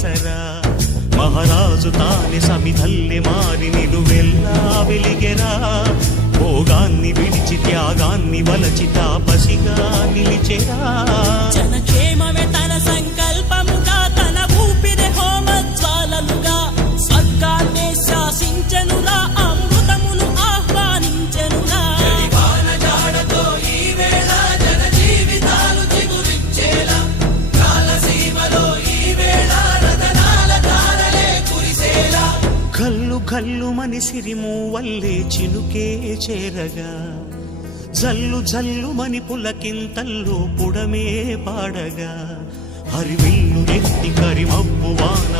ಸರ ಮಹಾರಾಜು ತಾನೆ ಸಮಿಧಲ್ಲೆ ಮಾರಿ ನಿಲುವೆಲ್ಲ వెలిగెరా భోగాన్ని విడిచి త్యాగాన్ని వలచి తాపసిగా నిలిచెరా జనక్షేమమే తన సంకల్పముగా తన ఊపిరి హోమజ్వాలలుగా స్వర్గాన్నే శాసించెనురా అమృతమును ఆహ్వానించెనురా జడివాన జాడతో ఈ వేళ జన జీవితాలు చిగురించేలా కాలసీమలో ఈ వేళ రతనాల ధారలే కురిసేలా కల్లు కల్లు మని సిరిమూవల్లే చినుకే చేరగా జల్లు జల్లు మని పులకింతల్లో పుడమే పాడగా హరివిల్లు ఎత్తి కరిమబ్బు వాన